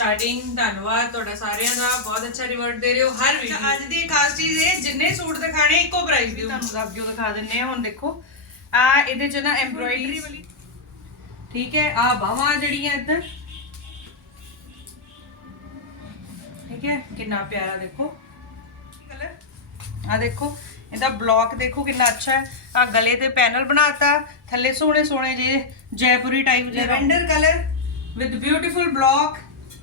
Starting ਧੰਨਵਾਦ ਤੁਹਾਡਾ ਸਾਰਿਆਂ ਦਾ ਬਹੁਤ ਅੱਛਾ ਰਿਵਰਟ ਦੇ ਰਹੇ ਹੋ ਹਰ ਵੀਡੀਓ ਅੱਜ ਦੀ ਖਾਸ ਚੀਜ਼ ਇਹ ਜਿੰਨੇ ਸੂਟ ਦਿਖਾਣੇ ਇੱਕੋ ਪ੍ਰਾਈਸ ਦੇ ਤੁਹਾਨੂੰ ਅੱਗੇ ਦਿਖਾ ਦਿੰਨੇ ਆ ਹੁਣ ਦੇਖੋ। ਆ ਇਹਦੇ ਚ ਨਾ ਐਮਬ੍ਰੋਇਡਰੀ ਵਾਲੀ। ਠੀਕ ਹੈ ਆ ਬਾਹਾਂ ਜਿਹੜੀਆਂ ਇੱਧਰ। ਠੀਕ ਹੈ ਕਿੰਨਾ ਪਿਆਰਾ ਦੇਖੋ। ਕਲਰ ਆ ਦੇਖੋ ਇਹਦਾ ਬਲੌਕ ਦੇਖੋ ਕਿੰਨਾ ਅੱਛਾ ਹੈ। ਆ ਗਲੇ ਤੇ ਪੈਨਲ ਬਣਾਤਾ ਥੱਲੇ ਸੋਹਣੇ ਸੋਹਣੇ ਜੇ ਜੈਪੁਰੀ ਟਾਈਪ ਦੇ render colour with beautiful block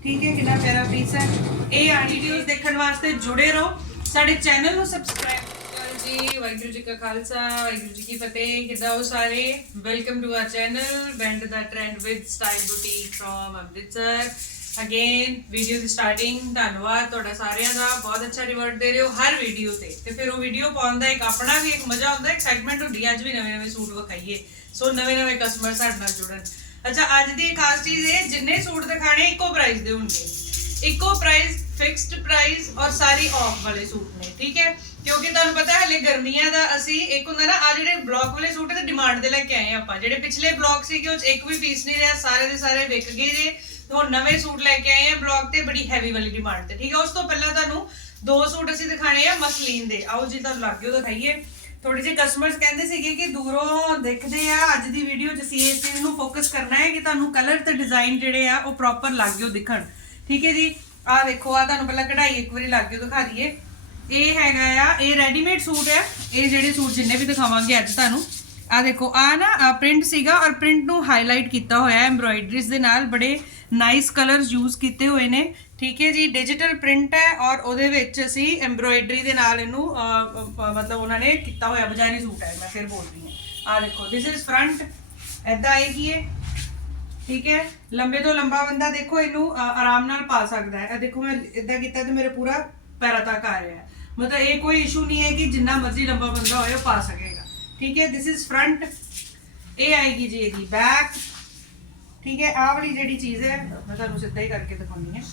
ਠੀਕ ਹੈ, ਕਿੰਨਾ ਪਿਆਰਾ ਪੀਸ ਹੈ। ਇਹ ਵੀਡੀਓਜ਼ ਦੇਖਣ ਵਾਸਤੇ ਜੁੜੇ ਰਹੋ। ਸਾਡੇ ਚੈਨਲ ਨੂੰ ਸਬਸਕ੍ਰਾਈਬ ਜੀ। ਵਾਹਿਗੁਰੂ ਜੀ ਕਾ ਖਾਲਸਾ, ਵਾਹਿਗੁਰੂ ਜੀ ਕੀ ਫਤਿਹ। ਕਿਦਾਂ ਹੋ ਸਾਰੇ? Welcome to R channel band the trend with style boutique from Amritsar again video the starting ਧੰਨਵਾਦ ਤੁਹਾਡਾ ਸਾਰਿਆਂ ਦਾ। ਬਹੁਤ ਅੱਛਾ ਰਿਵਰਟ ਦੇ ਰਹੇ ਹੋ ਹਰ ਵੀਡੀਓ ਤੇ। ਤੇ ਫਿਰ ਉਹ ਵੀਡੀਓ ਪਾਉਣ ਦਾ ਇੱਕ ਆਪਣਾ ਵੀ ਇੱਕ ਮਜ਼ਾ ਹੁੰਦਾ ਐਕਸਾਈਟਮੈਂਟ ਹੁੰਦੀ ਅੱਜ ਵੀ ਨਵੇਂ ਨਵੇਂ ਸੂਟ ਵਿਖਾਈਏ। ਸੋ ਨਵੇਂ ਨਵੇਂ ਕਸਟਮਰ ਸਾਡੇ ਨਾਲ ਜੁੜਨ। ਅੱਛਾ, ਅੱਜ ਦੀ ਖਾਸ ਚੀਜ਼ ਇਹ ਜਿੰਨੇ ਸੂਟ ਦਿਖਾਣੇ, ਇੱਕੋ ਪ੍ਰਾਈਸ ਦੇ ਹੋਣਗੇ। ਇੱਕੋ ਪ੍ਰਾਈਸ ਫਿਕਸਡ ਪ੍ਰਾਈਸ ਔਰ ਸਾਰੀ ਆਫ ਵਾਲੇ ਸੂਟ ਨੇ, ਠੀਕ ਹੈ? ਕਿਉਂਕਿ ਤੁਹਾਨੂੰ ਪਤਾ ਹੈ, ਹਲੇ ਗਰਮੀਆਂ ਦਾ ਅਸੀਂ, ਇੱਕ ਹੁੰਦਾ ਨਾ ਆ ਜਿਹੜੇ ਬਲੌਕ ਵਾਲੇ ਸੂਟ ਤੇ ਡਿਮਾਂਡ ਦੇ ਲੈ ਕੇ ਆਏ ਹਾਂ ਆਪਾਂ। ਜਿਹੜੇ ਪਿਛਲੇ ਬਲੌਕ ਸੀਗੇ, ਉਹ 'ਚ ਇੱਕ ਵੀ ਪੀਸ ਨਹੀਂ ਰਿਹਾ, ਸਾਰੇ ਦੇ ਸਾਰੇ ਵਿਕ ਗਏ ਜੇ ਹੁਣ ਨਵੇਂ ਸੂਟ ਲੈ ਕੇ ਆਏ ਹਾਂ ਬਲੌਕ ਤੇ ਬੜੀ ਹੈਵੀ ਵਾਲੀ ਡਿਮਾਂਡ ਤੇ, ਠੀਕ ਹੈ? ਉਸ ਤੋਂ ਪਹਿਲਾਂ ਤੁਹਾਨੂੰ ਦੋ ਸੂਟ ਅਸੀਂ ਦਿਖਾਣੇ ਆ, ਮਸਲੀਨ ਦੇ। ਆਓ ਜੀ, ਤੁਹਾਨੂੰ ਲੱਗ ਗਿਓ ਦਿਖਾਈਏ। ਥੋੜੇ ਜਿਹੇ ਕਸਟਮਰਸ ਕਹਿੰਦੇ ਸੀਗੇ ਕਿ ਦੂਰੋਂ ਦੇਖਦੇ ਆ, ਅੱਜ ਦੀ ਵੀਡੀਓ 'ਚ ਅਸੀਂ ਇਸ ਚੀਜ਼ ਨੂੰ ਫੋਕਸ ਕਰਨਾ ਹੈ ਕਿ ਤੁਹਾਨੂੰ ਕਲਰ ਤੇ ਡਿਜ਼ਾਈਨ ਜਿਹੜੇ ਆ, ਉਹ ਪ੍ਰੋਪਰ ਲੱਗ ਗਿਓ ਦਿਖਣ। ਠੀਕ ਹੈ ਜੀ? ਆਹ ਦੇਖੋ ਆ ਤੁਹਾਨੂੰ ਪਹਿਲਾਂ ਕਢਾਈ ਇੱਕ ਵਾਰੀ ਲੱਗ ਗਿਓ ਦਿਖਾ ਦਈਏ। ਇਹ ਹੈਗਾ ਆ, ਇਹ ਰੈਡੀਮੇਡ ਸੂਟ ਹੈ। ਇਹ ਜਿਹੜੇ ਸੂਟ ਜਿੰਨੇ ਵੀ ਦਿਖਾਵਾਂਗੇ ਅੱਜ ਤੁਹਾਨੂੰ। ਆ ਦੇਖੋ ਆ ਨਾ ਪ੍ਰਿੰਟ ਸੀਗਾ ਔਰ ਪ੍ਰਿੰਟ ਨੂੰ ਹਾਈਲਾਈਟ ਕੀਤਾ ਹੋਇਆ ਹੈ ਐਮਬ੍ਰੋਇਡਰੀਜ਼ ਦੇ ਨਾਲ। ਬੜੇ ਨਾਈਸ ਕਲਰਸ ਯੂਜ਼ ਕੀਤੇ ਹੋਏ ਨੇ। ਠੀਕ ਹੈ ਜੀ ਡਿਜੀਟਲ ਪ੍ਰਿੰਟ ਹੈ ਔਰ ਉਹਦੇ ਵਿੱਚ ਅਸੀਂ ਐਮਬ੍ਰੋਇਡਰੀ ਦੇ ਨਾਲ ਇਹਨੂੰ ਮਤਲਬ ਉਹਨਾਂ ਨੇ ਕੀਤਾ ਹੋਇਆ ਬਜ਼ਾਰੀ ਸੂਟ ਹੈ, ਮੈਂ ਫਿਰ ਬੋਲਦੀ ਹਾਂ। ਆ ਦੇਖੋ ਥਿਸ ਇਜ਼ ਫਰੰਟ ਐਦਾਂ ਆਏਗੀ ਇਹ। ਠੀਕ ਹੈ, ਲੰਬੇ ਤੋਂ ਲੰਬਾ ਬੰਦਾ ਦੇਖੋ ਇਹਨੂੰ ਆਰਾਮ ਨਾਲ ਪਾ ਸਕਦਾ ਹੈ। ਇਹ ਦੇਖੋ, ਮੈਂ ਇਦਾਂ ਕੀਤਾ ਤੇ ਮੇਰੇ ਪੂਰਾ ਪੈਰਾ ਤੱਕ ਆ ਰਿਹਾ ਹੈ। ਮਤਲਬ ਇਹ ਕੋਈ ਇਸ਼ੂ ਨਹੀਂ ਹੈ ਕਿ ਜਿੰਨਾ ਮਰਜ਼ੀ ਲੰਬਾ ਬੰਦਾ ਹੋਏ ਉਹ ਪਾ ਸਕੇ। ਠੀਕ ਹੈ ਥਿਸ ਇਜ਼ ਫਰੰਟ ਇਹ ਆਏਗੀ ਜੀ ਇਹਦੀ ਬੈਕ ਠੀਕ ਹੈ, ਆਹ ਵਾਲੀ ਜਿਹੜੀ ਚੀਜ਼ ਹੈ, ਮੈਂ ਤੁਹਾਨੂੰ ਸਿੱਧਾ ਹੀ ਕਰਕੇ ਦਿਖਾਉਣੀ ਹੈ।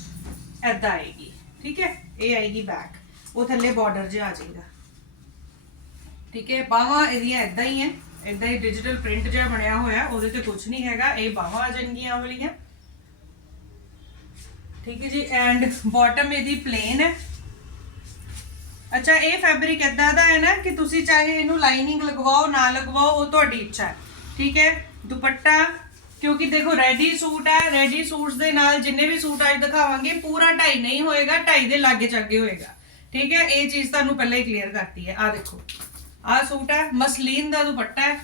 ਐਦਾਂ ਆਏਗੀ, ਠੀਕ ਹੈ, ਇਹ ਆਏਗੀ ਬੈਕ ਉਹ ਥੱਲੇ ਬਾਰਡਰ ਜਿਹਾ ਆ ਜਾਏਗਾ। ਠੀਕ ਹੈ, ਬਾਹਾਂ ਇਹਦੀਆਂ ਇਦਾਂ ਹੀ ਹੈ। ਇਦਾਂ ਹੀ ਡਿਜੀਟਲ ਪ੍ਰਿੰਟ ਜਿਹਾ ਬਣਿਆ ਹੋਇਆ, ਉਹਦੇ ਤੇ ਕੁਝ ਨਹੀਂ ਹੈਗਾ। ਇਹ ਬਾਹਾਂ ਆ ਜਾਣਗੀਆਂ ਆਹ ਵਾਲੀਆਂ। ਠੀਕ ਹੈ ਜੀ ਐਂਡ ਬਾਟਮ ਇਹਦੀ ਪਲੇਨ ਹੈ। ਅੱਛਾ, ਇਹ ਫੈਬਰਿਕ ਇਦਾਂ ਦਾ ਹੈ ਨਾ ਕਿ ਤੁਸੀਂ ਚਾਹੇ ਇਹਨੂੰ ਲਾਈਨਿੰਗ ਲਗਵਾਓ, ਨਾ ਲਗਵਾਓ, ਉਹ ਤੁਹਾਡੀ ਇੱਛਾ ਹੈ। ਠੀਕ ਹੈ? ਦੁਪੱਟਾ, ਕਿਉਂਕਿ ਦੇਖੋ ਰੈਡੀ ਸੂਟ ਹੈ ਰੈਡੀ ਸੂਟਸ ਦੇ ਨਾਲ ਜਿੰਨੇ ਵੀ ਸੂਟ ਅੱਜ ਦਿਖਾਵਾਂਗੇ, ਪੂਰਾ ਢਾਈ ਨਹੀਂ ਹੋਏਗਾ, ਢਾਈ ਦੇ ਲਾਗੇ ਚੱਗੇ ਹੋਏਗਾ। ਠੀਕ ਹੈ? ਇਹ ਚੀਜ਼ ਤੁਹਾਨੂੰ ਪਹਿਲਾਂ ਹੀ ਕਲੀਅਰ ਕਰਤੀ ਹੈ। ਆ ਦੇਖੋ। ਆ ਸੂਟ ਹੈ, ਮਸਲੀਨ ਦਾ ਦੁਪੱਟਾ ਹੈ।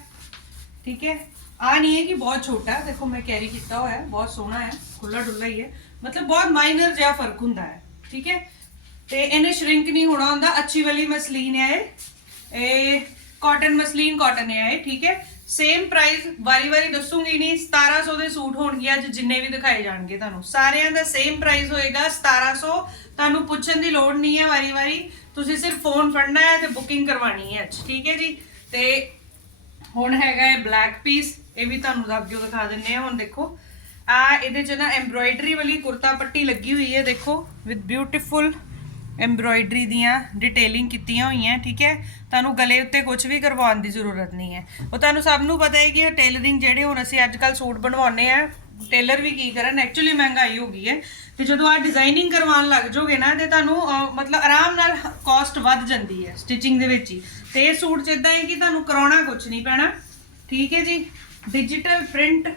ਠੀਕ ਹੈ? ਆ ਨਹੀਂ ਹੈ ਕਿ ਬਹੁਤ ਛੋਟਾ ਹੈ ਦੇਖੋ ਮੈਂ ਕੈਰੀ ਕੀਤਾ ਹੋਇਆ ਹੈ, ਬਹੁਤ ਸੋਹਣਾ ਹੈ ਖੁੱਲਾ ਡੁੱਲਾ ਹੀ ਹੈ। ਮਤਲਬ ਬਹੁਤ ਮਾਈਨਰ ਜਿਹਾ ਫ਼ਰਕ ਹੁੰਦਾ ਹੈ। ਠੀਕ ਹੈ? ਤੇ ਇਹਨੇ ਸ਼ਰਿੰਕ ਨਹੀਂ ਹੋਣਾ ਹੁੰਦਾ, ਅੱਛੀ ਵਾਲੀ ਮਸਲੀਨ ਹੈ ਇਹ। ਇਹ ਕਾਟਨ ਮਸਲੀਨ ਕਾਟਨ ਹੈ ਇਹ, ਠੀਕ ਹੈ? ਸੇਮ ਪ੍ਰਾਈਸ ਵਾਰੀ-ਵਾਰੀ ਦੱਸੂਗੀ ਨਹੀਂ 1700 ਦੇ ਸੂਟ ਹੋਣਗੇ ਅੱਜ, ਜਿੰਨੇ ਵੀ ਦਿਖਾਏ ਜਾਣਗੇ ਤੁਹਾਨੂੰ। ਸਾਰਿਆਂ ਦਾ ਸੇਮ ਪ੍ਰਾਈਸ ਹੋਏਗਾ 1700 ਤੁਹਾਨੂੰ ਪੁੱਛਣ ਦੀ ਲੋੜ ਨਹੀਂ ਹੈ ਵਾਰੀ-ਵਾਰੀ ਤੁਸੀਂ ਸਿਰਫ ਫੋਨ ਫੜਨਾ ਹੈ ਤੇ ਬੁਕਿੰਗ ਕਰਵਾਣੀ ਹੈ ਅੱਜ, ਠੀਕ ਹੈ ਜੀ? ਤੇ ਹੁਣ ਹੈਗਾ ਇਹ ਬਲੈਕ ਪੀਸ ਇਹ ਵੀ ਤੁਹਾਨੂੰ ਅੱਗੇ ਦਿਖਾ ਦਿੰਨੇ ਆ ਹੁਣ ਦੇਖੋ। ਆ ਇਹਦੇ ਚ ਨਾ ਐਮਬ੍ਰੋਇਡਰੀ ਵਾਲੀ ਕੁਰਤਾ ਪੱਟੀ ਲੱਗੀ ਹੋਈ ਹੈ, ਦੇਖੋ ਵਿਦ ਬਿਊਟੀਫੁਲ ਐਮਬ੍ਰੋਇਡਰੀ ਦੀਆਂ ਡਿਟੇਲਿੰਗ ਕੀਤੀਆਂ ਹੋਈਆਂ, ਠੀਕ ਹੈ? ਤੁਹਾਨੂੰ ਗਲੇ ਉੱਤੇ ਕੁਝ ਵੀ ਕਰਵਾਉਣ ਦੀ ਜ਼ਰੂਰਤ ਨਹੀਂ ਹੈ। ਉਹ ਤੁਹਾਨੂੰ ਸਭ ਨੂੰ ਪਤਾ ਹੈ ਕਿ ਟੇਲਰਿੰਗ ਜਿਹੜੇ ਹੁਣ ਅਸੀਂ ਅੱਜ ਕੱਲ ਸੂਟ ਬਣਵਾਉਂਦੇ ਆ ਟੇਲਰ ਵੀ ਕੀ ਕਰਨ? ਐਕਚੁਅਲੀ ਮਹਿੰਗਾਈ ਹੋ ਗਈ ਹੈ ਤੇ ਜਦੋਂ ਆ ਡਿਜ਼ਾਈਨਿੰਗ ਕਰਵਾਉਣ ਲੱਗ ਜਾਓਗੇ ਨਾ, ਤੇ ਤੁਹਾਨੂੰ ਮਤਲਬ ਆਰਾਮ ਨਾਲ ਕਾਸਟ ਵੱਧ ਜਾਂਦੀ ਹੈ ਸਟਿਚਿੰਗ ਦੇ ਵਿੱਚ ਹੀ। ਤੇ ਇਹ ਸੂਟ ਚ ਇਦਾਂ ਹੈ ਕਿ ਤੁਹਾਨੂੰ ਕਰਾਉਣਾ ਕੁਝ ਨਹੀਂ ਪੈਣਾ, ਠੀਕ ਹੈ ਜੀ? ਡਿਜੀਟਲ ਪ੍ਰਿੰਟ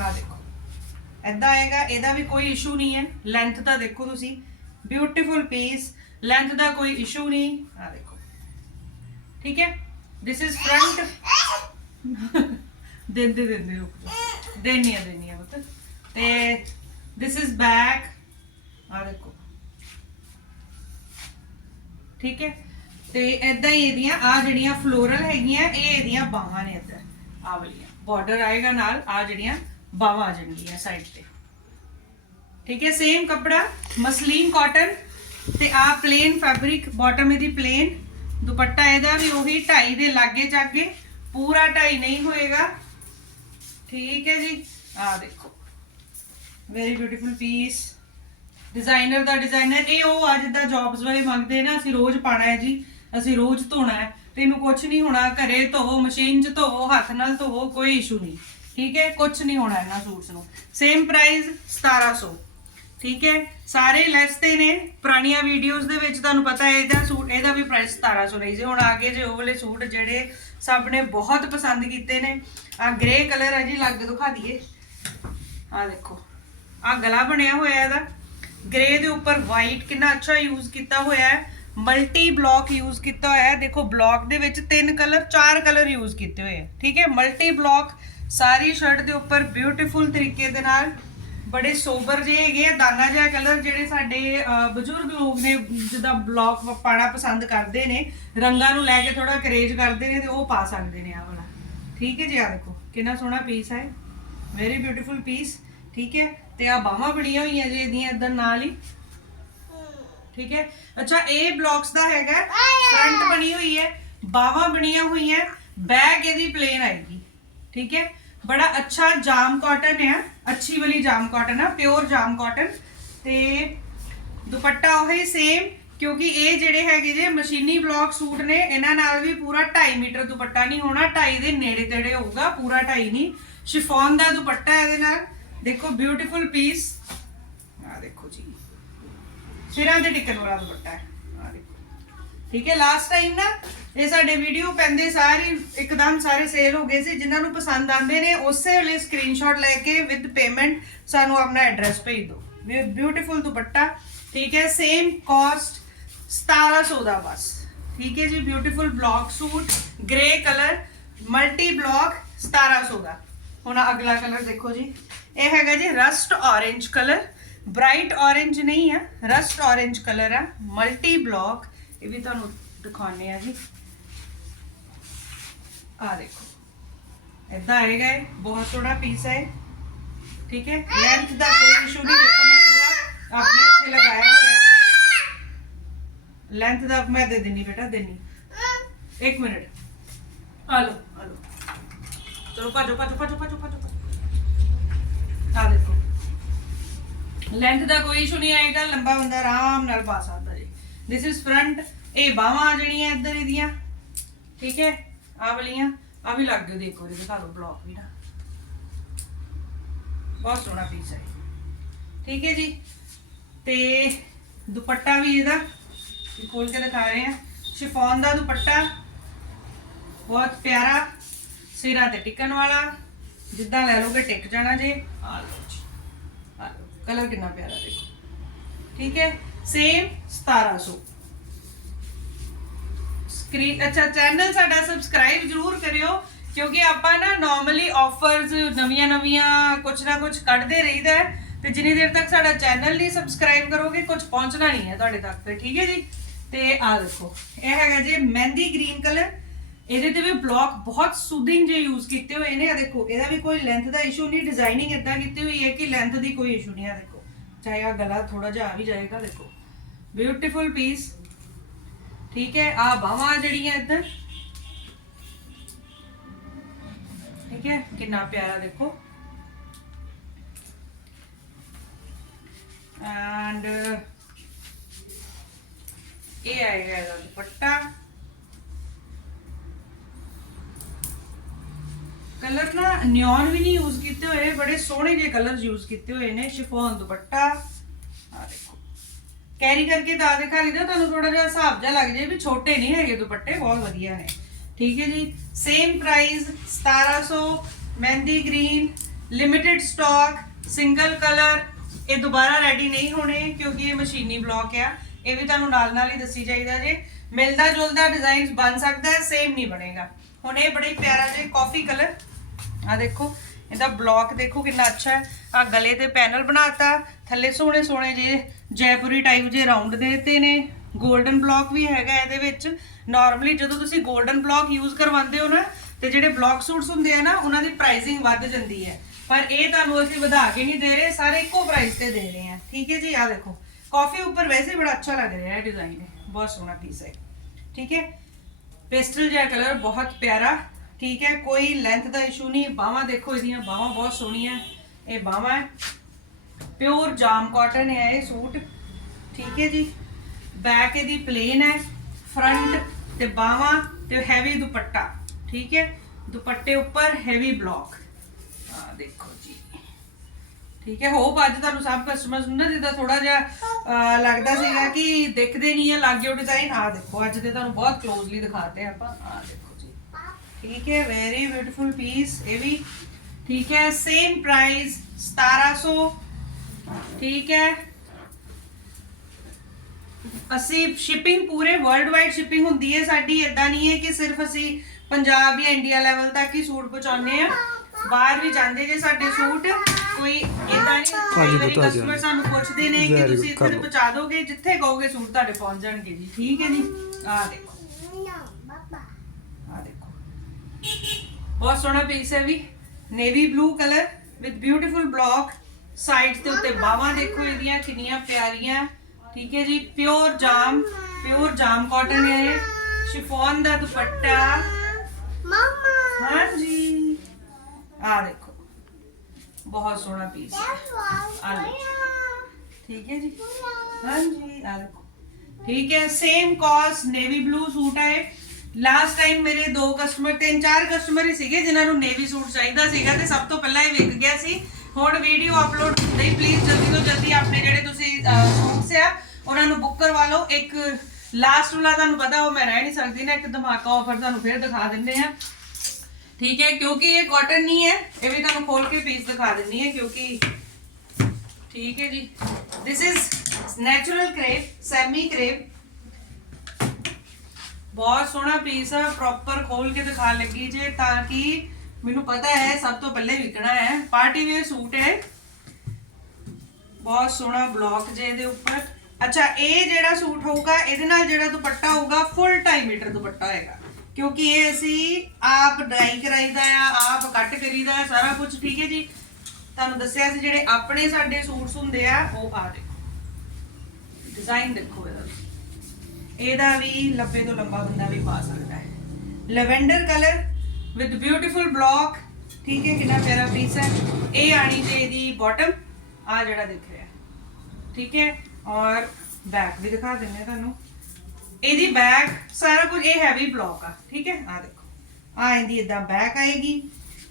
ਆ ਦੇਖੋ। ਐਦਾਂ ਆਏਗਾ, ਇਹਦਾ ਵੀ ਕੋਈ ਇਸ਼ੂ ਨਹੀਂ ਹੈ। ਲੈਂਥ ਤਾਂ ਦੇਖੋ ਤੁਸੀਂ। ਬਿਊਟੀਫੁਲ ਪੀਸ ਲੈਂਥ ਦਾ ਕੋਈ ਇਸ਼ੂ ਨਹੀਂ। ਆ ਦੇਖੋ। ਠੀਕ ਹੈ? ਥਿਸ ਇਜ਼ ਫਰੰਟ ਦਿੰਦੇ ਦਿੰਦੇ, ਰੁਕ ਜਾ। ਦੇਣੀ ਆ ਦੇਣੀ ਆ ਪੁੱਤ। ਤੇ ਥਿਸ ਇਜ਼ ਬੈਕ ਆ ਦੇਖੋ। ਠੀਕ ਹੈ? ਤੇ ਐਦਾਂ ਹੀ ਇਹਦੀਆਂ ਆ ਜਿਹੜੀਆਂ ਫਲੋਰਲ ਹੈਗੀਆਂ, ਇਹ ਇਹਦੀਆਂ ਬਾਹਾਂ ਨੇ ਇੱਧਰ। ਆ ਵਾਲੀਆਂ। ਬਾਰਡਰ ਆਏਗਾ ਨਾਲ ਆ ਜਿਹੜੀਆਂ ਬਾਹਾਂ ਆ ਜਾਣਗੀਆਂ ਸਾਈਡ ਤੇ। ਠੀਕ ਹੈ ਸੇਮ ਕਪੜਾ, ਮਸਲੀਨ ਕਾਟਨ ਤੇ ਆ ਪਲੇਨ ਫੈਬਰਿਕ ਬਾਟਮ ਇਹਦੀ ਪਲੇਨ ਦੁਪੱਟਾ ਇਹਦਾ ਵੀ ਉਹੀ 2.5 ਦੇ ਲਾਗੇ ਚਾਗੇ ਪੂਰਾ 2.5 ਨਹੀਂ ਹੋਏਗਾ। ਠੀਕ ਹੈ ਜੀ ਆ ਦੇਖੋ। ਵੈਰੀ ਬਿਊਟੀਫੁਲ ਪੀਸ ਡਿਜ਼ਾਈਨਰ ਦਾ ਡਿਜ਼ਾਈਨਰ ਇਹ ਉਹ ਆ ਜਿੱਦਾਂ ਜੌਬਸ ਵਾਲੇ ਮੰਗਦੇ ਨਾ, ਅਸੀਂ ਰੋਜ਼ ਪਾਣਾ ਹੈ ਜੀ, ਅਸੀਂ ਰੋਜ਼ ਧੋਣਾ ਹੈ। ਤੇ ਇਹਨੂੰ ਕੁਝ ਨਹੀਂ ਹੋਣਾ, ਘਰੇ ਧੋਵੋ ਮਸ਼ੀਨ 'ਚ ਧੋਵੋ, ਹੱਥ ਨਾਲ ਧੋਵੋ, ਕੋਈ ਇਸ਼ੂ ਨਹੀਂ। ਠੀਕ ਹੈ ਕੁਝ ਨਹੀਂ ਹੋਣਾ ਇਹਨਾਂ ਸੂਟਸ ਨੂੰ। ਸੇਮ ਪ੍ਰਾਈਸ 1700 ਠੀਕ ਹੈ? ਸਾਰੇ ਲੈਸ ਤੇ ਨੇ। ਪੁਰਾਣੀਆਂ ਵੀਡੀਓਜ਼ ਦੇ ਵਿੱਚ ਤੁਹਾਨੂੰ ਪਤਾ ਹੈ, ਇਹਦਾ ਸੂਟ ਇਹਦਾ ਵੀ ਪ੍ਰਾਈਸ 1700 ਰਹੀ ਸੀ। ਹੁਣ ਆਗੇ ਜੇ ਉਹ ਵਾਲੇ ਸੂਟ ਜਿਹੜੇ ਸਭ ਨੇ ਬਹੁਤ ਪਸੰਦ ਕੀਤੇ ਨੇ। ਆ ਗ੍ਰੇ ਕਲਰ ਹੈ ਜੀ, ਲੱਗ ਦਿਖਾ ਦਈਏ। ਆ ਦੇਖੋ। ਆ ਗਲਾ ਬਣਿਆ ਹੋਇਆ ਇਹਦਾ। ਗ੍ਰੇ ਦੇ ਉੱਪਰ ਵਾਈਟ ਕਿੰਨਾ ਅੱਛਾ ਯੂਜ਼ ਕੀਤਾ ਹੋਇਆ ਹੈ। ਮਲਟੀ ਬਲੌਕ ਯੂਜ਼ ਕੀਤਾ ਹੋਇਆ ਹੈ। ਦੇਖੋ ਬਲੌਕ ਦੇ ਵਿੱਚ ਤਿੰਨ ਕਲਰ ਚਾਰ ਕਲਰ ਯੂਜ਼ ਕੀਤੇ ਹੋਏ ਹੈ ਠੀਕ ਹੈ? ਮਲਟੀ ਬਲੌਕ ਸਾਰੀ ਸ਼ਰਟ ਦੇ ਉੱਪਰ ਬਿਊਟੀਫੁਲ ਤਰੀਕੇ ਦੇ ਨਾਲ ਬੜੇ ਸੋਬਰ ਜਿਹੇ ਹੈਗੇ ਆ ਦਾਨਾ ਜਿਹਾ ਕਲਰ ਜਿਹੜੇ ਸਾਡੇ ਅਹ, ਬਜ਼ੁਰਗ ਲੋਕ ਨੇ ਜਿਹਦਾ ਬਲੌਕ ਪਾਣਾ ਪਸੰਦ ਕਰਦੇ ਨੇ ਰੰਗਾਂ ਨੂੰ ਲੈ ਕੇ ਥੋੜਾ ਕਰੇਜ ਕਰਦੇ ਨੇ ਤੇ ਉਹ ਪਾ ਸਕਦੇ ਨੇ ਆ ਵਾਲਾ। ਠੀਕ ਹੈ ਜੀ ਆ ਦੇਖੋ ਕਿੰਨਾ ਸੋਹਣਾ ਪੀਸ ਹੈ। ਵੈਰੀ ਬਿਊਟੀਫੁਲ ਪੀਸ ਠੀਕ ਹੈ? ਤੇ ਆ ਬਾਹਾਂ ਬਣੀਆਂ ਹੋਈਆਂ ਜੀ ਇਹਦੀਆਂ ਇਦਾਂ ਨਾਲ ਹੀ। ਠੀਕ ਹੈ? ਅੱਛਾ ਇਹ ਬਲੌਕਸ ਦਾ ਹੈਗਾ ਫਰੰਟ ਬਣੀ ਹੋਈ ਹੈ ਬਾਹਾਂ ਬਣੀਆਂ ਹੋਈਆਂ ਬੈਕ ਇਹਦੀ ਪਲੇਨ ਆਏਗੀ। ਠੀਕ ਹੈ? ਬੜਾ ਅੱਛਾ ਜਾਮ ਕਾਟਨ ਹੈ ਅੱਛੀ ਵਾਲੀ ਜਾਮ ਕਾਟਨ ਆ ਪਿਓਰ ਜਾਮ ਕਾਟਨ ਤੇ ਦੁਪੱਟਾ ਉਹੀ ਸੇਮ ਕਿਉਂਕਿ ਇਹ ਜਿਹੜੇ ਹੈਗੇ ਜੇ ਮਸ਼ੀਨੀ ਬਲੌਕ ਸੂਟ ਨੇ, ਇਹਨਾਂ ਨਾਲ ਵੀ ਪੂਰਾ 2.5 ਮੀਟਰ ਦੁਪੱਟਾ ਨਹੀਂ ਹੋਣਾ 2.5 ਦੇ ਨੇੜੇ ਤੇੜੇ ਹੋਊਗਾ, ਪੂਰਾ 2.5 ਨਹੀਂ। ਸ਼ਿਫੋਨ ਦਾ ਦੁਪੱਟਾ ਇਹਦੇ ਨਾਲ। ਦੇਖੋ ਬਿਊਟੀਫੁਲ ਪੀਸ ਆ ਦੇਖੋ ਜੀ। ਸਿਰਾਂ ਤੇ ਟਿਕਣ ਵਾਲਾ ਦੁਪੱਟਾ ਹੈ। ਠੀਕ ਹੈ ਲਾਸਟ ਟਾਈਮ ਨਾ ਇਹ ਸਾਡੇ ਵੀਡੀਓ ਪੈਂਦੇ ਸਾਰੇ, ਇੱਕਦਮ ਸਾਰੇ ਸੇਲ ਹੋ ਗਏ ਸੀ, ਜਿਨ੍ਹਾਂ ਨੂੰ ਪਸੰਦ ਆਉਂਦੇ ਨੇ, ਉਸੇ ਵੇਲੇ ਸਕਰੀਨਸ਼ਾਟ ਲੈ ਕੇ ਵਿਦ ਪੇਮੈਂਟ ਸਾਨੂੰ ਆਪਣਾ ਐਡਰੈਸ ਭੇਜ ਦਿਓ। ਬਿਊਟੀਫੁਲ ਦੁਪੱਟਾ, ਠੀਕ ਹੈ ਸੇਮ ਕਾਸਟ 1700 ਦਾ ਬਸ। ਠੀਕ ਹੈ ਜੀ beautiful block suit grey colour multi block 1700 ਦਾ। ਹੁਣ ਅਗਲਾ ਕਲਰ ਦੇਖੋ ਜੀ। ਇਹ ਹੈਗਾ ਜੀ rust orange colour bright orange ਨਹੀਂ ਆ ਰਸਟ orange ਕਲਰ ਆ ਮਲਟੀ ਬਲੌਕ ਇਹ ਵੀ ਤੁਹਾਨੂੰ ਦਿਖਾਉਣੇ ਆ ਜੀ। ਆ ਦੇਖੋ। ਇਦਾਂ ਆਏਗਾ ਬਹੁਤ ਸੋਹਣਾ ਪੀਸ ਹੈ ਠੀਕ ਹੈ? ਲੈਂਥ ਦਾ ਕੋਈ ਇਸ਼ੂ ਨਹੀਂ, ਦੇਖੋ ਮੈਂ ਪੂਰਾ ਆਪਣੇ ਇੱਥੇ ਲਗਾਇਆ ਹੋਇਆ ਲੈਂਥ ਦਾ ਮੈਂ ਦੇ ਦਿੰਨੀ ਬੇਟਾ, ਦੇਣੀ। ਇੱਕ ਮਿੰਟ। ਆ ਲਓ ਆ ਲਓ। ਚਲੋ ਭਾਜੋ ਭਾਜੋ ਭਾਜੋ ਭਾਜੋ ਭਾਜੋ। ਆ ਦੇਖੋ। ਲੈਂਥ ਦਾ ਕੋਈ ਇਸ਼ੂ ਨਹੀਂ ਆਏਗਾ, ਲੰਬਾ ਬੰਦਾ ਆਰਾਮ ਨਾਲ ਪਾ ਸਕਦਾ। ਥਿਸ ਇਜ਼ ਫਰੰਟ ਇਹ ਬਾਹਾਂ ਆ ਜਿਹੜੀਆਂ ਇੱਧਰ ਇਹਦੀਆਂ। ਠੀਕ ਹੈ? ਆਹ ਵਾਲੀਆਂ। ਆ ਵੀ ਲੱਗ ਗਏ, ਦੇਖੋ ਇਹ ਦਿਖਾ ਦਿਓ ਬਲੌਕ ਵੀ ਨਾ। ਬਹੁਤ ਸੋਹਣਾ ਪੀਸ ਹੈ ਠੀਕ ਹੈ ਜੀ? ਤੇ ਦੁਪੱਟਾ ਵੀ ਇਹਦਾ, ਇਹ ਖੋਲ ਕੇ ਦਿਖਾ ਰਹੇ ਆ ਸ਼ਿਫੋਨ ਦਾ ਦੁਪੱਟਾ। ਬਹੁਤ ਪਿਆਰਾ। ਸਿਰਾਂ ਤੇ ਟਿਕਣ ਵਾਲਾ। ਜਿੱਦਾਂ ਲੈ ਲੋਗੇ ਟਿਕ ਜਾਣਾ ਜੇ। ਆ ਲਓ ਜੀ। ਕਲਰ ਕਿੰਨਾ ਪਿਆਰਾ ਦੇਖੋ। ਠੀਕ ਹੈ? ਸੇਮ 1700 ਸਕਰੀਨ ਅੱਛਾ ਚੈਨਲ ਸਾਡਾ ਸਬਸਕ੍ਰਾਈਬ ਜਰੂਰ ਕਰਿਓ ਕਿਉਂਕਿ ਆਪਾਂ ਨਾ ਨਾਰਮਲੀ ਆਫਰਸ ਨਵੀਆਂ ਨਵੀਆਂ ਕੁਝ ਨਾ ਕੁਝ ਕੱਢਦੇ ਰਹੀਦਾ ਹੈ ਤੇ ਜਿੰਨੀ ਦੇਰ ਤੱਕ ਸਾਡਾ ਚੈਨਲ ਨਹੀਂ ਸਬਸਕ੍ਰਾਈਬ ਕਰੋਗੇ ਕੁਝ ਪਹੁੰਚਣਾ ਨਹੀਂ ਹੈ ਤੁਹਾਡੇ ਤੱਕ ਤੇ ਠੀਕ ਹੈ ਜੀ ਤੇ ਆ ਦੇਖੋ ਇਹ ਹੈਗਾ ਜੀ ਮਹਿੰਦੀ ਗ੍ਰੀਨ ਕਲਰ ਇਹਦੇ ਤੇ ਵੀ ਬਲੌਕ ਬਹੁਤ ਸੂਦਿੰਗ ਜੇ ਯੂਜ਼ ਕੀਤੇ ਹੋਏ ਨੇ ਆ ਦੇਖੋ ਇਹਦਾ ਵੀ ਕੋਈ ਲੈਂਥ ਦਾ ਇਸ਼ੂ ਨਹੀਂ ਡਿਜ਼ਾਈਨਿੰਗ ਇਦਾਂ ਕੀਤੀ ਹੋਈ ਹੈ ਕਿ ਲੈਂਥ ਦੀ ਕੋਈ ਇਸ਼ੂ ਨਹੀਂ ਆ ਦੇਖੋ ਚਾਹੇ ਆ ਗਲਾ ਥੋੜਾ ਜਿਹਾ ਆ ਵੀ ਜਾਏਗਾ ਦੇਖੋ ਬਿਊਟੀਫੁਲ ਪੀਸ ਠੀਕ ਹੈ ਆ ਬਾਹਾਂ ਜਿਹੜੀਆਂ ਇੱਧਰ ਠੀਕ ਹੈ ਕਿੰਨਾ ਪਿਆਰਾ ਦੇਖੋ ਐਂਡ ਇਹ ਆਏਗਾ ਇਹਦਾ ਦੁਪੱਟਾ ਕਲਰ ਨਾ ਨਿਓਨ ਵੀ ਨਹੀਂ ਯੂਜ਼ ਕੀਤੇ ਹੋਏ ਬੜੇ ਸੋਹਣੇ ਜਿਹੇ ਕਲਰਸ ਯੂਜ਼ ਕੀਤੇ ਹੋਏ ਨੇ ਸ਼ਿਫੋਨ ਦੁਪੱਟਾ ਆ ਦੇਖੋ ਕੈਰੀ ਕਰਕੇ ਤਾਂ ਦਿਖਾ ਲਿਆ ਤੁਹਾਨੂੰ ਥੋੜਾ ਜਿਹਾ ਹਿਸਾਬ ਜਿਹਾ ਲੱਗ ਜਾਏ ਵੀ ਛੋਟੇ ਨਹੀਂ ਹੈਗੇ ਦੁਪੱਟੇ, ਬਹੁਤ ਵਧੀਆ ਨੇ। ਠੀਕ ਹੈ ਜੀ? Same price 1700 mehndi green limited stock single colour ਇਹ ਦੁਬਾਰਾ ਰੈਡੀ ਨਹੀਂ ਹੋਣੇ ਕਿਉਂਕਿ ਇਹ ਮਸ਼ੀਨੀ ਬਲੌਕ ਆ। ਇਹ ਵੀ ਤੁਹਾਨੂੰ ਨਾਲ ਨਾਲ ਹੀ ਦੱਸੀ ਜਾਈਦਾ ਜੇ। ਮਿਲਦਾ ਜੁਲਦਾ ਡਿਜ਼ਾਈਨਸ ਬਣ ਸਕਦਾ ਹੈ ਸੇਮ ਨਹੀਂ ਬਣੇਗਾ। ਹੁਣ ਇਹ ਬੜੇ ਪਿਆਰਾ ਜੇ ਕਾਫੀ ਕਲਰ ਆ ਦੇਖੋ, ਇਹਦਾ ਬਲੌਕ ਦੇਖੋ ਕਿੰਨਾ ਅੱਛਾ ਹੈ। ਆ ਗਲੇ ਤੇ ਪੈਨਲ ਬਣਾਤਾ, ਥੱਲੇ ਸੋਹਣੇ ਸੋਹਣੇ ਜੇ ਜੈਪੁਰੀ ਟਾਈਪ ਜੇ ਰਾਉਂਡ ਦੇ ਦਿੱਤੇ ਨੇ। 골ਡਨ ਬਲੌਕ ਵੀ ਹੈਗਾ ਇਹਦੇ ਵਿੱਚ। ਨਾਰਮਲੀ ਜਦੋਂ ਤੁਸੀਂ 골ਡਨ ਬਲੌਕ ਯੂਜ਼ ਕਰਵਾਉਂਦੇ ਹੋ ਨਾ, ਤੇ ਜਿਹੜੇ ਬਲੌਕ ਸੂਟਸ ਹੁੰਦੇ ਆ ਨਾ, ਉਹਨਾਂ ਦੀ ਪ੍ਰਾਈਸਿੰਗ ਵੱਧ ਜਾਂਦੀ ਹੈ। ਪਰ ਇਹ ਤੁਹਾਨੂੰ ਅਸੀਂ ਵਧਾ ਕੇ ਨਹੀਂ ਦੇ ਰਹੇ, ਸਾਰੇ ਇੱਕੋ ਪ੍ਰਾਈਸ ਤੇ ਦੇ ਰਹੇ ਹਾਂ। ਠੀਕ ਹੈ ਜੀ? ਆ ਦੇਖੋ। ਕਾਫੀ ਉੱਪਰ ਵੈਸੇ ਬੜਾ ਅੱਛਾ ਲੱਗ ਰਿਹਾ ਹੈ ਡਿਜ਼ਾਈਨ ਬਹੁਤ ਸੋਹਣਾ ਪੀਸ ਹੈ। ਠੀਕ ਹੈ? ਪੇਸਟਲ ਜਿਹਾ ਕਲਰ ਬਹੁਤ ਪਿਆਰਾ। ਠੀਕ ਹੈ? ਕੋਈ ਲੈਂਥ ਦਾ ਇਸ਼ੂ ਨਹੀਂ। ਬਾਹਾਂ ਦੇਖੋ, ਇਹਦੀਆਂ ਬਾਹਾਂ ਬਹੁਤ ਸੋਹਣੀਆਂ। ਇਹ ਬਾਹਾਂ ਹੈ। ਪਿਓਰ ਜਾਮ ਕਾਟਨ ਹੈ ਇਹ ਸੂਟ। ਠੀਕ ਹੈ ਜੀ। ਬੈਕ ਇਹਦੀ ਪਲੇਨ ਹੈ। ਫਰੰਟ ਤੇ ਬਾਹਾਂ ਤੇ ਹੈਵੀ ਦੁਪੱਟਾ। ਠੀਕ ਹੈ। ਦੁਪੱਟੇ ਉੱਪਰ ਹੈਵੀ ਬਲੌਕ ਦੇਖੋ ਜੀ। ਠੀਕ ਹੈ। ਹੋਪ ਅੱਜ ਤੁਹਾਨੂੰ ਸਭ ਕਸਟਮਰਸ ਨੂੰ ਨਾ ਜਿੱਦਾਂ ਥੋੜਾ ਜਿਹਾ ਲੱਗਦਾ ਸੀਗਾ ਕਿ ਦਿਖਦੇ ਨਹੀਂ ਆ, ਲਾਗੇ ਡਿਜ਼ਾਈਨ ਆ ਦੇਖੋ, ਅੱਜ ਤੇ ਤੁਹਾਨੂੰ ਬਹੁਤ ਕਲੋਜ਼ਲੀ ਦਿਖਾਤੇ ਆਪਾਂ। ਆ ਦੇਖੋ ਜੀ। ਠੀਕ ਹੈ। ਵੈਰੀ ਬਿਊਟੀਫੁਲ ਪੀਸ ਇਹ ਵੀ। ਠੀਕ ਹੈ। ਸੇਮ ਪ੍ਰਾਈਸ 1700 ਠੀਕ ਹੈ। ਅਸੀਂ ਸ਼ਿਪਿੰਗ ਪੂਰੇ ਵਰਲਡ ਵਾਈਡ ਸ਼ਿਪਿੰਗ ਹੁੰਦੀ ਹੈ ਸਾਡੀ ਇਦਾਂ ਨਹੀਂ ਹੈ ਕਿ ਸਿਰਫ ਅਸੀਂ ਪੰਜਾਬ ਜਾਂ ਇੰਡੀਆ ਲੈਵਲ ਤੱਕ ਹੀ ਸੂਟ ਪਹੁੰਚਾਉਂਦੇ ਆ ਬਾਹਰ ਵੀ ਜਾਂਦੇ ਜੇ ਸਾਡੇ ਸੂਟ ਕੋਈ ਇਦਾਂ ਨਹੀਂ ਆ ਜਾ। ਕਸਟਮਰ ਸਾਨੂੰ ਪੁੱਛਦੇ ਨੇ ਕਿ ਤੁਸੀਂ ਇੱਥੇ। ਪਹੁੰਚਾ ਦੋਗੇ ਜਿੱਥੇ ਕਹੋਗੇ ਸੂਟ ਤੁਹਾਡੇ ਪਹੁੰਚ ਜਾਣਗੇ ਜੀ। ਠੀਕ ਹੈ ਜੀ। ਆਹ ਦੇਖੋ। ਆ ਦੇਖੋ। ਬਹੁਤ ਸੋਹਣਾ ਪੀਸ ਹੈ ਵੀ। Navy blue colour with beautiful block side ਦੇ ਉੱਤੇ ਬਾਹਾਂ ਦੇਖੋ ਇਹਦੀਆਂ, ਕਿੰਨੀਆਂ ਪਿਆਰੀਆਂ। ਠੀਕ ਹੈ ਜੀ pure jam pure jam cotton ਹੈ ਇਹ। ਸ਼ਿਫੋਨ ਦਾ ਦੁਪੱਟਾ। ਹਾਂਜੀ। ਆ ਦੇਖੋ। ਬਹੁਤ ਸੋਹਣਾ ਪੀਸ ਹੈ। ਠੀਕ ਹੈ ਜੀ। ਹਾਂਜੀ ਆ ਦੇਖੋ। ਠੀਕ ਹੈ same cost navy blue suit ਹੈ ਲਾਸਟ ਟਾਈਮ ਮੇਰੇ ਦੋ ਕਸਟਮਰ ਤਿੰਨ ਚਾਰ ਕਸਟਮਰ ਹੀ ਸੀਗੇ ਜਿਨ੍ਹਾਂ ਨੂੰ ਨੇਵੀ ਸੂਟ ਚਾਹੀਦਾ ਸੀਗਾ ਤੇ ਸਭ ਤੋਂ ਪਹਿਲਾਂ ਇਹ ਵਿਕ ਗਿਆ ਸੀ। ਹੁਣ ਵੀਡੀਓ ਅਪਲੋਡ ਹੁੰਦੇ ਹੀ ਪਲੀਜ਼ ਜਲਦੀ ਤੋਂ ਜਲਦੀ ਆਪਣੇ ਜਿਹੜੇ ਤੁਸੀਂ ਸੂਟਸ ਆ, ਉਹਨਾਂ ਨੂੰ ਬੁੱਕ ਕਰਵਾ ਲਓ। ਇੱਕ ਲਾਸਟ ਵਾਲਾ ਤੁਹਾਨੂੰ ਪਤਾ, ਉਹ ਮੈਂ ਰਹਿ ਨਹੀਂ ਸਕਦੀ ਨਾ, ਇੱਕ ਧਮਾਕਾ ਆਫਰ ਤੁਹਾਨੂੰ ਫਿਰ ਦਿਖਾ ਦਿੰਦੇ ਆ। ਠੀਕ ਹੈ, ਕਿਉਂਕਿ ਇਹ ਕਾਟਨ ਨਹੀਂ ਹੈ, ਇਹ ਵੀ ਤੁਹਾਨੂੰ ਖੋਲ ਕੇ ਪੀਸ ਦਿਖਾ ਦਿੰਦੀ ਹੈ, ਕਿਉਂਕਿ ਠੀਕ ਹੈ ਜੀ। This is natural crepe, semi crepe ਬਹੁਤ ਸੋਹਣਾ ਪੀਸ ਆ ਪ੍ਰੋਪਰ ਖੋਲ ਕੇ ਦਿਖਾ ਲੱਗੀ ਜੇ, ਤਾਂ ਕਿ ਮੈਨੂੰ ਪਤਾ ਹੈ, ਸਭ ਤੋਂ ਪਹਿਲੇ ਵਿਕਣਾ ਹੈ। ਪਾਰਟੀ ਵੇਅਰ ਸੂਟ ਹੈ। ਬਹੁਤ ਸੋਹਣਾ ਬਲੌਕ ਜੇ ਇਹਦੇ ਉੱਪਰ। ਅੱਛਾ, ਇਹ ਜਿਹੜਾ ਸੂਟ ਹੋਊਗਾ, ਇਹਦੇ ਨਾਲ ਜਿਹੜਾ ਦੁਪੱਟਾ ਹੋਊਗਾ ਫੁੱਲ ਟਾਈ ਮੀਟਰ ਦੁਪੱਟਾ ਹੋਏਗਾ। ਕਿਉਂਕਿ ਇਹ ਅਸੀਂ ਆਪ ਡਰਾਈ ਕਰਾਈਦਾ ਆ ਆਪ ਕੱਟ ਕਰੀਦਾ ਆ ਸਾਰਾ ਕੁਝ, ਠੀਕ ਹੈ ਜੀ? ਤੁਹਾਨੂੰ ਦੱਸਿਆ ਸੀ, ਜਿਹੜੇ ਆਪਣੇ ਸਾਡੇ ਸੂਟਸ ਹੁੰਦੇ ਆ, ਉਹ ਆ ਦੇਖੋ। ਡਿਜ਼ਾਈਨ ਦੇਖੋ ਇਹਦਾ। ਇਹਦਾ ਵੀ ਲੰਬੇ ਤੋਂ ਲੰਬਾ ਬੰਦਾ ਵੀ ਪਾ ਸਕਦਾ ਹੈ। Lavender colour with beautiful block ਠੀਕ ਹੈ, ਕਿੰਨਾ ਪਿਆਰਾ ਪੀਸ ਹੈ। ਇਹ ਆਣੀ ਤੇ ਇਹਦੀ ਬਾਟਮ ਆ ਜਿਹੜਾ ਦਿਖ ਰਿਹਾ। ਠੀਕ ਹੈ, ਔਰ ਬੈਕ ਵੀ ਦਿਖਾ ਦਿੰਦੇ ਹਾਂ ਤੁਹਾਨੂੰ। ਇਹਦੀ ਬੈਕ ਸਾਰਾ ਕੁਝ ਇਹ ਹੈਵੀ ਬਲੌਕ ਆ। ਠੀਕ ਹੈ ਆ ਦੇਖੋ। ਆ ਇਹਦੀ ਇਦਾਂ ਬੈਕ ਆਏਗੀ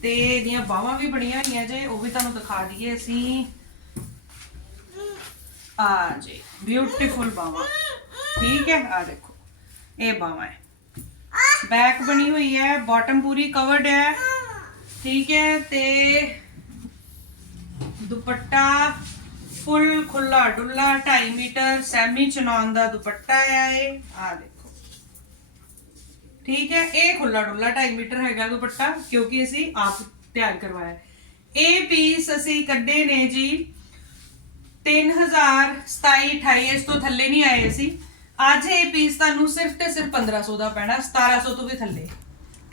ਤੇ ਇਹਦੀਆਂ ਬਾਹਾਂ ਵੀ ਬਣੀਆਂ ਹੋਈਆਂ ਜੇ, ਉਹ ਵੀ ਤੁਹਾਨੂੰ ਦਿਖਾ ਦਈਏ ਅਸੀਂ। ਆ ਜੀ ਬਿਊਟੀਫੁਲ ਬਾਹਾਂ। ਠੀਕ ਹੈ ਆ ਦੇਖੋ। ਇਹ ਬਾਹਾਂ ਹੈ। ਬੈਕ ਬਣੀ ਹੋਈ ਹੈ ਬਾਟਮ ਪੂਰੀ ਕਵਰਡ ਹੈ। ਠੀਕ ਹੈ, ਤੇ ਦੁਪੱਟਾ ਫੁੱਲ ਖੁੱਲਾ ਡੁੱਲਾ 2.5 ਮੀਟਰ ਸੈਮੀ ਚਨੌਨ ਦਾ ਦੁਪੱਟਾ ਹੈ ਇਹ। ਆ ਦੇਖੋ। ਠੀਕ ਹੈ, ਇਹ ਖੁੱਲਾ ਡੁੱਲਾ 2.5 ਮੀਟਰ ਹੈਗਾ ਦੁਪੱਟਾ, ਕਿਉਂਕਿ ਅਸੀਂ ਆਪ ਤਿਆਰ ਕਰਵਾਇਆ। ਇਹ ਪੀਸ ਅਸੀਂ ਕੱਢੇ ਨੇ ਜੀ 3000 27 28 ਇਸ ਤੋਂ ਥੱਲੇ ਨਹੀਂ ਆਏ ਅਸੀਂ। ਅੱਜ ਇਹ ਪੀਸ ਤੁਹਾਨੂੰ ਸਿਰਫ ਤੇ ਸਿਰਫ 1500 ਦਾ ਪੈਣਾ 1700 ਤੋਂ ਵੀ ਥੱਲੇ।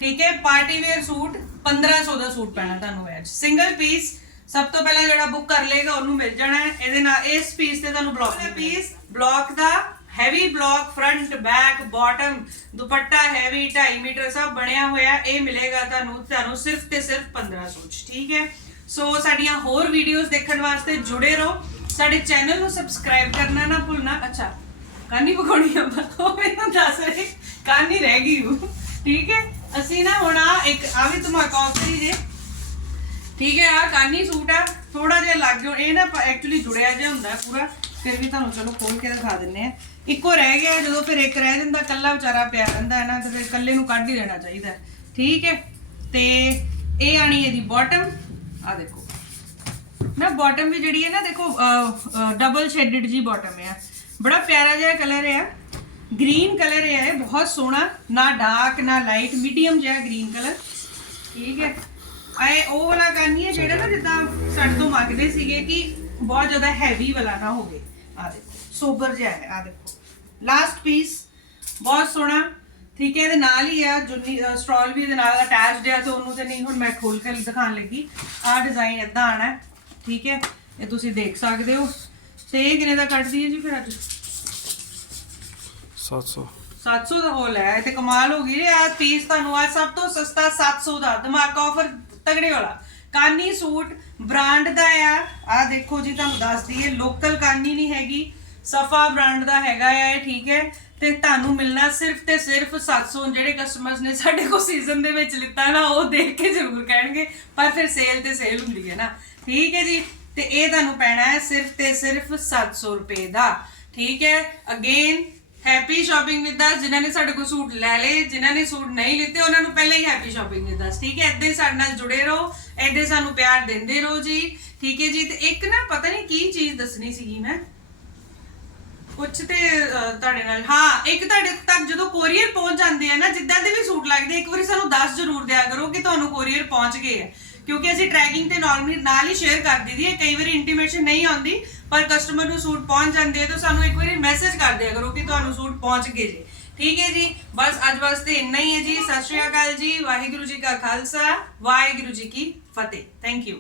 ਠੀਕ ਹੈ? ਪਾਰਟੀ ਵੇਅਰ ਸੂਟ 1500 ਦਾ ਸੂਟ ਪੈਣਾ ਤੁਹਾਨੂੰ ਅੱਜ। ਸਿੰਗਲ ਪੀਸ ਸਭ ਤੋਂ ਪਹਿਲਾਂ ਜਿਹੜਾ ਬੁੱਕ ਕਰ ਲੇਗਾ ਉਹਨੂੰ ਮਿਲ ਜਾਣਾ ਹੈ। ਇਹਦੇ ਨਾਲ ਇਸ ਪੀਸ ਤੇ ਤੁਹਾਨੂੰ ਬਲੌਕ ਦਾ ਪੀਸ ਬਲੌਕ ਦਾ heavy block front back bottom dupatta heavy 2.5 metre ਸਭ ਬਣਿਆ ਹੋਇਆ ਇਹ ਮਿਲੇਗਾ ਤੁਹਾਨੂੰ ਤੁਹਾਨੂੰ ਸਿਰਫ ਤੇ ਸਿਰਫ 1500 ਚ ਠੀਕ ਹੈ? ਸੋ ਸਾਡੀਆਂ ਹੋਰ ਵੀਡੀਓਜ਼ ਦੇਖਣ ਵਾਸਤੇ ਜੁੜੇ ਰਹੋ। ਸਾਡੇ ਚੈਨਲ ਨੂੰ ਸਬਸਕ੍ਰਾਈਬ ਕਰਨਾ ਨਾ ਭੁੱਲਣਾ। ਅੱਛਾ ਕਾਨੀ ਪਕਾਉਣੀ ਆ ਉਹ ਮੈਨੂੰ ਦੱਸ ਰਹੇ, ਕਾਨੀ ਰਹਿ ਗਈ ਉਹ। ਠੀਕ ਹੈ? ਅਸੀਂ ਨਾ ਹੁਣ ਆ ਇੱਕ ਆ ਵੀ ਧਮਾਕਾ ਆਫਰੀ ਜੇ। ਠੀਕ ਹੈ ਆ ਕਾਨੀ ਸੂਟ ਆ। ਥੋੜਾ ਜਿਹਾ ਲੱਗ ਗਿਆ ਇਹ ਨਾ ਐਕਚੁਅਲੀ ਜੁੜਿਆ ਜਿਹਾ ਹੁੰਦਾ ਪੂਰਾ। ਫਿਰ ਵੀ ਤੁਹਾਨੂੰ ਚਲੋ ਖੋਲ ਕੇ ਦਿਖਾ ਦਿੰਨੇ ਆ ਇੱਕੋ ਰਹਿ ਗਿਆ, ਜਦੋਂ ਫਿਰ ਇੱਕ ਰਹਿ ਜਾਂਦਾ ਕੱਲਾ ਵਿਚਾਰਾ ਪਿਆ ਰਹਿੰਦਾ ਹੈ ਨਾ, ਤੇ ਫਿਰ ਕੱਲੇ ਨੂੰ ਕੱਢ ਹੀ ਦੇਣਾ ਚਾਹੀਦਾ ਠੀਕ ਹੈ? ਤੇ ਇਹ ਆਣੀ ਇਹਦੀ ਬਾਟਮ ਆ ਦੇਖੋ। ਨਾ ਬਾਟਮ ਵੀ ਜਿਹੜੀ ਹੈ ਨਾ, ਦੇਖੋ ਡਬਲ ਸ਼ੇਡਡ ਜੀ ਬਾਟਮ ਹੈ। ਬੜਾ ਪਿਆਰਾ ਜਿਹਾ ਕਲਰ ਹੈ ਗ੍ਰੀਨ ਕਲਰ ਹੈ ਇਹ, ਬਹੁਤ ਸੋਹਣਾ। ਨਾ ਡਾਰਕ, ਨਾ ਲਾਈਟ, ਮੀਡੀਅਮ ਜਿਹਾ ਗ੍ਰੀਨ ਕਲਰ। ਠੀਕ ਹੈ। ਆਏ ਉਹ ਵਾਲਾ ਕਰਨੀ ਹੈ ਜਿਹੜਾ ਨਾ ਜਿੱਦਾਂ ਸਾਡੇ ਤੋਂ ਮੰਗਦੇ ਸੀਗੇ ਕਿ ਬਹੁਤ ਜ਼ਿਆਦਾ ਹੈਵੀ ਵਾਲਾ ਨਾ ਹੋਵੇ। ਆ ਦੇਖੋ, ਸੋਬਰ ਜਿਹਾ ਹੈ ਆ ਦੇਖੋ। ਲਾਸਟ ਪੀਸ ਬਹੁਤ ਸੋਹਣਾ। ਠੀਕ ਹੈ, ਇਹਦੇ ਨਾਲ ਹੀ ਆ, ਜੁਨੀ ਸਟ੍ਰੋਲ ਵੀ ਇਹਦੇ ਨਾਲ ਅਟੈਚਡ ਹੈ ਤੇ ਉਹਨੂੰ ਤੇ ਨਹੀਂ, ਹੁਣ ਮੈਂ ਖੋਲ ਕੇ ਦਿਖਾਉਣ ਲੱਗੀ। ਆ ਡਿਜ਼ਾਈਨ ਇਦਾਂ ਆਣਾ ਠੀਕ ਹੈ, ਇਹ ਤੁਸੀਂ ਦੇਖ ਸਕਦੇ ਹੋ। ਤੇ ਇਹ ਕਿੰਨੇ ਦਾ ਕੱਢਦੀ ਹੈ ਜੀ ਫਿਰ ਅੱਜ? 700 700 ਦਾ ਹੋਲ ਹੈ ਇਹ ਤੇ ਕਮਾਲ ਹੋ ਗਈ ਆ ਪੀਸ ਤੁਹਾਨੂੰ ਆ ਸਭ ਤੋਂ ਸਸਤਾ 700 ਦਾ ਧਮਾਕਾ ਆਫਰ ਤਗੜੇ ਵਾਲਾ। ਕਾਨੀ ਸੂਟ ਬ੍ਰਾਂਡ ਦਾ ਆ ਆ ਦੇਖੋ ਜੀ ਤੁਹਾਨੂੰ ਦੱਸ ਦਈਏ ਲੋਕਲ ਕਾਨੀ ਨਹੀਂ ਹੈਗੀ, ਸਫਾ ਬ੍ਰਾਂਡ ਦਾ ਹੈਗਾ ਆ, ਇਹ ਠੀਕ ਹੈ। ਤੇ ਤੁਹਾਨੂੰ ਮਿਲਣਾ ਸਿਰਫ ਤੇ ਸਿਰਫ 700 ਜਿਹੜੇ ਕਸਟਮਰਸ ਨੇ ਸਾਡੇ ਕੋਲ ਸੀਜ਼ਨ ਦੇ ਵਿੱਚ ਲਿੱਤਾ ਨਾ, ਉਹ ਦੇਖ ਕੇ ਜ਼ਰੂਰ ਕਹਿਣਗੇ, ਪਰ ਫਿਰ ਸੇਲ ਤੇ ਸੇਲ ਹੁੰਦੀ ਹੈ ਨਾ। ਠੀਕ ਹੈ ਜੀ, ਤੇ ਇਹ ਤੁਹਾਨੂੰ ਪੈਣਾ ਹੈ ਸਿਰਫ ਤੇ ਸਿਰਫ 700 ਰੁਪਏ ਦਾ। ਠੀਕ ਹੈ again happy shopping with us ਜਿਨ੍ਹਾਂ ਨੇ ਸਾਡੇ ਕੋਲ ਸੂਟ ਲੈ ਲਏ ਜਿਨ੍ਹਾਂ ਨੇ ਸੂਟ ਨਹੀਂ ਲਿੱਤੇ ਉਹਨਾਂ ਨੂੰ ਪਹਿਲਾਂ ਹੀ ਹੈਪੀ ਸ਼ਾਪਿੰਗ ਵਿਦ ਅਸ ਠੀਕ ਹੈ? ਏਦਾਂ ਹੀ ਸਾਡੇ ਨਾਲ ਜੁੜੇ ਰਹੋ ਏਦਾਂ ਸਾਨੂੰ ਪਿਆਰ ਦਿੰਦੇ ਰਹੋ ਜੀ ਠੀਕ ਹੈ ਜੀ? ਤੇ ਇੱਕ ਨਾ ਪਤਾ ਨਹੀਂ ਕੀ ਚੀਜ਼ ਦੱਸਣੀ ਸੀਗੀ ਮੈਂ? ਕੁਛ ਤੇ ਤੁਹਾਡੇ ਨਾਲ ਹਾਂ ਇੱਕ ਤੁਹਾਡੇ ਤੱਕ ਜਦੋਂ ਕੋਰੀਅਰ ਪਹੁੰਚ ਜਾਂਦੇ ਆ ਨਾ ਜਿੱਦਾਂ ਦੇ ਵੀ ਸੂਟ ਲੱਗਦੇ ਆ, ਇੱਕ ਵਾਰੀ ਸਾਨੂੰ ਦੱਸ ਜ਼ਰੂਰ ਦਿਆ ਕਰੋ ਕਿ ਤੁਹਾਨੂੰ ਕੋਰੀਅਰ ਪਹੁੰਚ ਗਏ ਆ। ਕਿਉਂਕਿ ਅਸੀਂ ਟਰੈਕਿੰਗ ਤੇ ਨਾਰਮਲੀ ਨਾਲ ਹੀ ਸ਼ੇਅਰ ਕਰ ਦਈਦੀ ਹੈ। ਕਈ ਵਾਰੀ ਇੰਟੀਮੇਸ਼ਨ ਨਹੀਂ ਆਉਂਦੀ, ਪਰ ਕਸਟਮਰ ਨੂੰ ਸੂਟ ਪਹੁੰਚ ਜਾਂਦੇ ਤਾਂ ਸਾਨੂੰ ਇੱਕ ਵਾਰੀ ਮੈਸੇਜ ਕਰ ਦਿਆ ਕਰੋ ਕਿ ਤੁਹਾਨੂੰ ਸੂਟ ਪਹੁੰਚ ਗਏ ਜੀ। ਠੀਕ ਹੈ ਜੀ? ਬਸ ਅੱਜ ਵਾਸਤੇ ਇੰਨਾ ਹੀ ਹੈ ਜੀ। ਸਤਿ ਸ਼੍ਰੀ ਅਕਾਲ ਜੀ। ਵਾਹਿਗੁਰੂ ਜੀ ਕਾ ਖਾਲਸਾ। ਵਾਹਿਗੁਰੂ ਜੀ ਕੀ ਫਤਿਹ। Thank you